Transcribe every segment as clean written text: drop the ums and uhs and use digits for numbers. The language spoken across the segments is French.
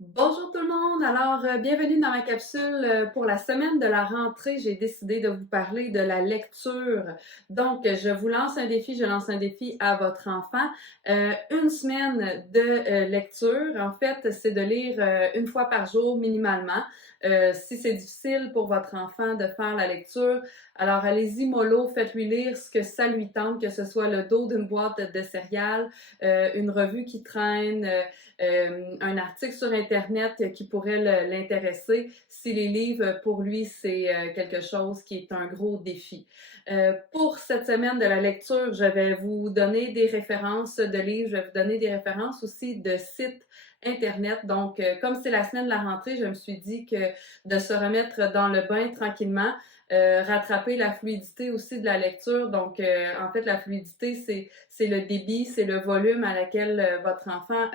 Bonjour tout le monde! Alors, bienvenue dans ma capsule pour la semaine de la rentrée. J'ai décidé de vous parler de la lecture. Donc, je vous lance un défi, je lance un défi à votre enfant. Une semaine de lecture, en fait, c'est de lire une fois par jour minimalement. Si c'est difficile pour votre enfant de faire la lecture, alors allez-y mollo, faites-lui lire ce que ça lui tente, que ce soit le dos d'une boîte de céréales, une revue qui traîne, un article sur Internet qui pourrait l'intéresser si les livres, pour lui, c'est quelque chose qui est un gros défi. Pour cette semaine de la lecture, je vais vous donner des références de livres, je vais vous donner des références aussi de sites Internet. Donc, comme c'est la semaine de la rentrée, je me suis dit que de se remettre dans le bain tranquillement, rattraper la fluidité aussi de la lecture. Donc, en fait, la fluidité, c'est le débit, c'est le volume à laquelle votre enfant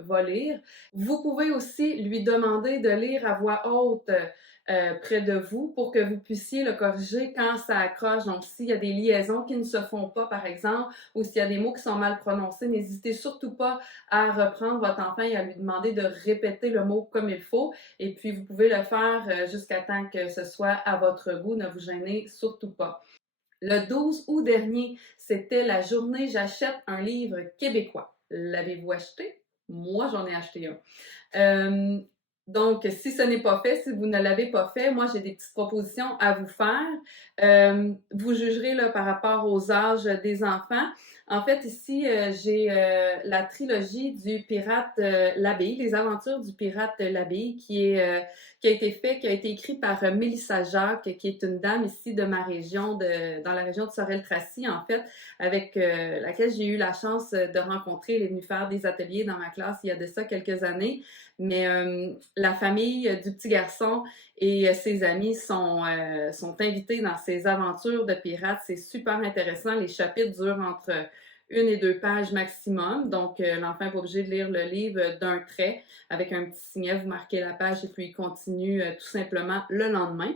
va lire. Vous pouvez aussi lui demander de lire à voix haute près de vous pour que vous puissiez le corriger quand ça accroche. Donc, s'il y a des liaisons qui ne se font pas, par exemple, ou s'il y a des mots qui sont mal prononcés, n'hésitez surtout pas à reprendre votre enfant et à lui demander de répéter le mot comme il faut. Et puis, vous pouvez le faire jusqu'à temps que ce soit à votre goût. Ne vous gênez surtout pas. Le 12 août dernier, c'était la journée J'achète un livre québécois. L'avez-vous acheté? Moi, j'en ai acheté un. Euh, donc, si ce n'est pas fait, si vous ne l'avez pas fait, moi, j'ai des petites propositions à vous faire. Vous jugerez là, par rapport aux âges des enfants. En fait, ici, j'ai la trilogie du pirate l'abbaye, les aventures du pirate l'abbaye, qui a été fait, qui a été écrit par Mélissa Jacques, qui est une dame ici de ma région, dans la région de Sorel-Tracy, en fait, avec laquelle j'ai eu la chance de rencontrer. Elle est venue faire des ateliers dans ma classe il y a de ça quelques années. Mais la famille du petit garçon et ses amis sont invités dans ces aventures de pirates. C'est super intéressant. Les chapitres durent entre une et deux pages maximum. Donc, l'enfant n'est pas obligé de lire le livre d'un trait. Avec un petit signet, vous marquez la page et puis il continue tout simplement le lendemain.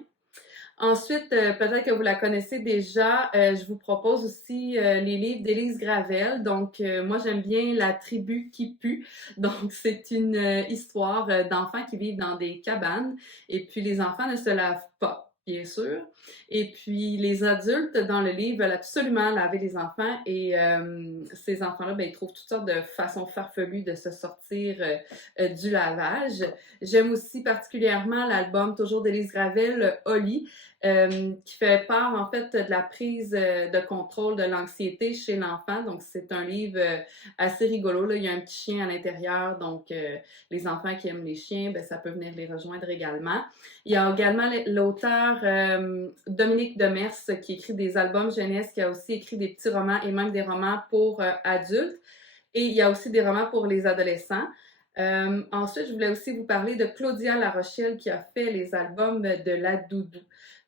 Ensuite, peut-être que vous la connaissez déjà, je vous propose aussi les livres d'Élise Gravel. Donc, moi, j'aime bien La tribu qui pue. Donc, c'est une histoire d'enfants qui vivent dans des cabanes et puis les enfants ne se lavent pas. Bien sûr. Et puis, les adultes dans le livre veulent absolument laver les enfants et ces enfants-là, ben, ils trouvent toutes sortes de façons farfelues de se sortir du lavage. J'aime aussi particulièrement l'album toujours d'Élise Gravel, Holly, qui fait part en fait de la prise de contrôle de l'anxiété chez l'enfant. Donc c'est un livre assez rigolo. Là. Il y a un petit chien à l'intérieur, donc les enfants qui aiment les chiens, ben, ça peut venir les rejoindre également. Il y a également l'auteur Dominique Demers qui écrit des albums jeunesse, qui a aussi écrit des petits romans et même des romans pour adultes. Et il y a aussi des romans pour les adolescents. Ensuite, je voulais aussi vous parler de Claudia La Rochelle qui a fait les albums de La Doudou.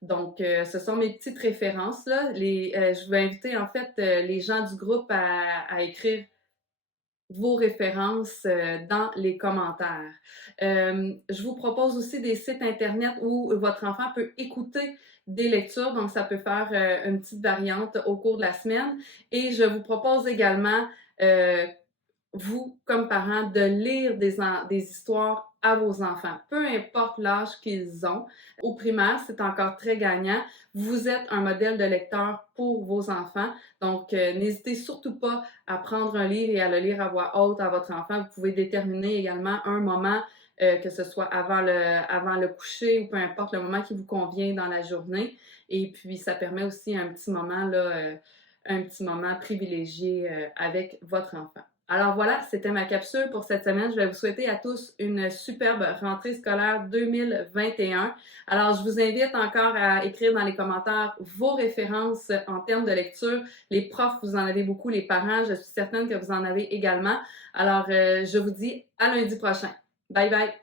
Donc, ce sont mes petites références là. Je vais inviter en fait les gens du groupe à écrire vos références dans les commentaires. Je vous propose aussi des sites internet où votre enfant peut écouter des lectures, donc ça peut faire une petite variante au cours de la semaine. Et je vous propose également euh, vous, comme parents, de lire des histoires à vos enfants, peu importe l'âge qu'ils ont. Au primaire, c'est encore très gagnant. Vous êtes un modèle de lecteur pour vos enfants, donc n'hésitez surtout pas à prendre un livre et à le lire à voix haute à votre enfant. Vous pouvez déterminer également un moment, que ce soit avant le coucher ou peu importe le moment qui vous convient dans la journée. Et puis, ça permet aussi un petit moment, là, un petit moment privilégié avec votre enfant. Alors voilà, c'était ma capsule pour cette semaine. Je vais vous souhaiter à tous une superbe rentrée scolaire 2021. Alors, je vous invite encore à écrire dans les commentaires vos références en termes de lecture. Les profs, vous en avez beaucoup, les parents, je suis certaine que vous en avez également. Alors, je vous dis à lundi prochain. Bye bye!